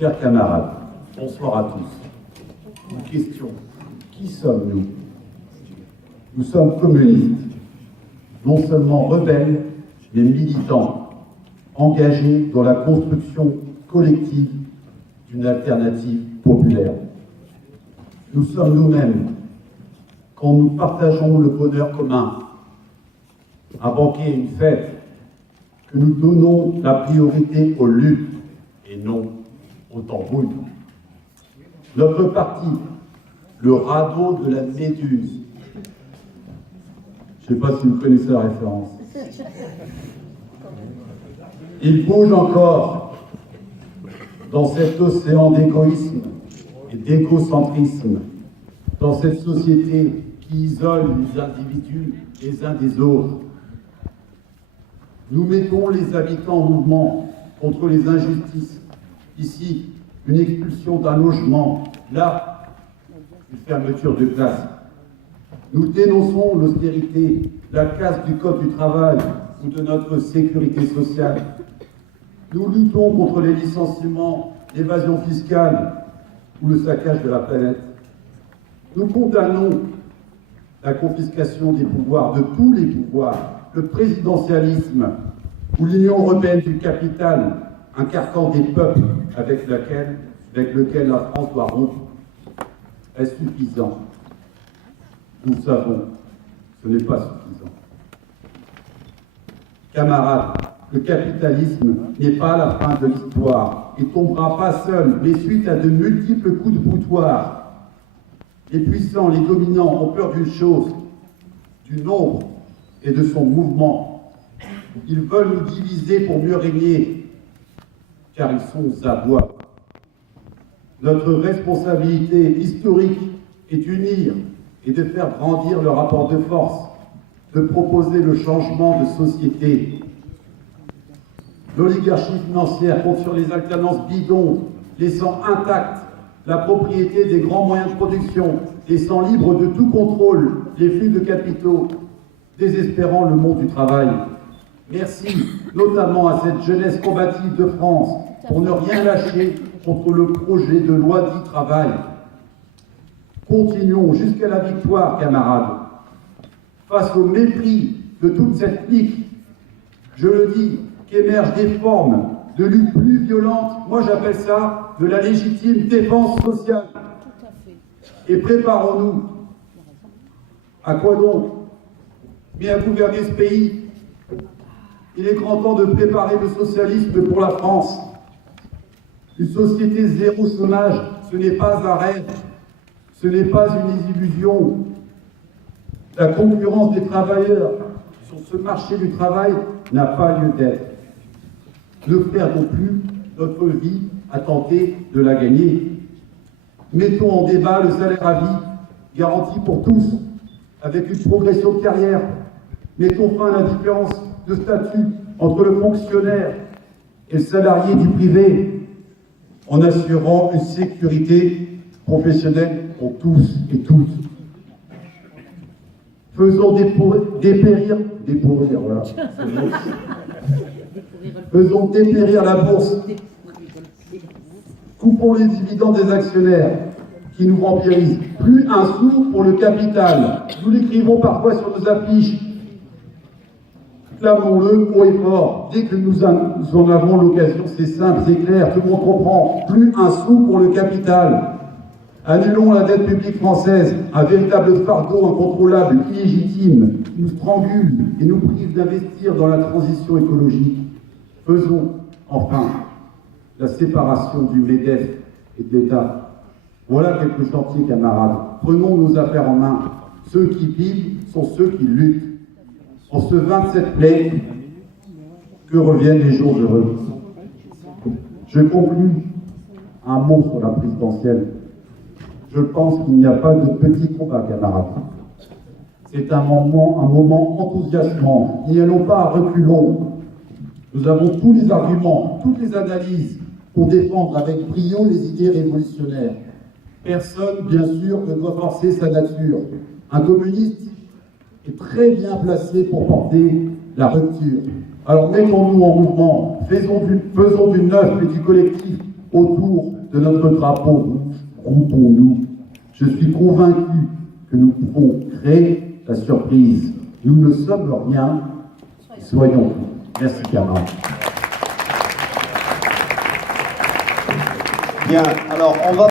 Chers camarades, bonsoir à tous. Une question, qui sommes-nous? Nous sommes communistes, non seulement rebelles, mais militants, engagés dans la construction collective d'une alternative populaire. Nous sommes nous-mêmes quand nous partageons le bonheur commun, un banquet, une fête, que nous donnons la priorité aux luttes et non aux tambouilles. Notre parti, le radeau de la Méduse. Je ne sais pas si vous connaissez la référence. Il bouge encore dans cet océan d'égoïsme et d'égocentrisme, dans cette société qui isole les individus les uns des autres. Nous mettons les habitants en mouvement contre les injustices. Ici, une expulsion d'un logement. Là, une fermeture de classe. Nous dénonçons l'austérité, la casse du code du travail ou de notre sécurité sociale. Nous luttons contre les licenciements, l'évasion fiscale ou le saccage de la planète. Nous condamnons la confiscation des pouvoirs, de tous les pouvoirs, le présidentialisme ou l'Union européenne du capital, un carcan des peuples avec lequel la France doit rompre. Est-ce suffisant? Nous le savons, ce n'est pas suffisant. Camarades, le capitalisme n'est pas la fin de l'histoire. Il ne tombera pas seul, mais suite à de multiples coups de boutoir. Les puissants, les dominants ont peur d'une chose, du nombre et de son mouvement. Ils veulent nous diviser pour mieux régner, car ils sont aux abois. Notre responsabilité historique est d'unir et de faire grandir le rapport de force, de proposer le changement de société. L'oligarchie financière compte sur les alternances bidons, laissant intacte la propriété des grands moyens de production, laissant libre de tout contrôle les flux de capitaux, désespérant le monde du travail. Merci notamment à cette jeunesse combative de France pour ne rien lâcher contre le projet de loi dit travail. Continuons jusqu'à la victoire, camarades. Face au mépris de toute cette clique, je le dis, qu'émergent des formes de lutte plus violentes, moi j'appelle ça de la légitime défense sociale. Et préparons-nous. À quoi donc? Mais à gouverner ce pays. Il est grand temps de préparer le socialisme pour la France. Une société zéro chômage, ce n'est pas un rêve, ce n'est pas une illusion. La concurrence des travailleurs sur ce marché du travail n'a pas lieu d'être. Ne perdons plus notre vie à tenter de la gagner. Mettons en débat le salaire à vie, garanti pour tous, avec une progression de carrière. Mettons fin à la différence de statut entre le fonctionnaire et le salarié du privé, en assurant une sécurité professionnelle pour tous et toutes. Faisons Faisons dépérir la bourse. Coupons les dividendes des actionnaires qui nous vampirisent. Plus un sou pour le capital. Nous l'écrivons parfois sur nos affiches. Clamons-le haut et fort. Dès que nous en avons l'occasion, c'est simple, c'est clair, tout le monde comprend. Plus un sou pour le capital. Annulons la dette publique française, un véritable fardeau incontrôlable, illégitime, qui nous strangule et nous prive d'investir dans la transition écologique. Faisons, enfin, la séparation du MEDEF et de l'État. Voilà quelques chantiers, camarades. Prenons nos affaires en main. Ceux qui vivent sont ceux qui luttent. En ce 27 mai, que reviennent les jours heureux. Je conclus un mot sur la présidentielle. Je pense qu'il n'y a pas de petit combat, camarades. C'est un moment enthousiasmant. N'y allons pas à reculons. Nous avons tous les arguments, toutes les analyses pour défendre avec brio les idées révolutionnaires. Personne, bien sûr, ne doit forcer sa nature. Un communiste est très bien placé pour porter la rupture. Alors mettons-nous en mouvement, faisons du neuf et du collectif autour de notre drapeau rouge, groupons-nous. Je suis convaincu que nous pouvons créer la surprise. Nous ne sommes rien, soyons tout. Merci camarades. Bien, alors on va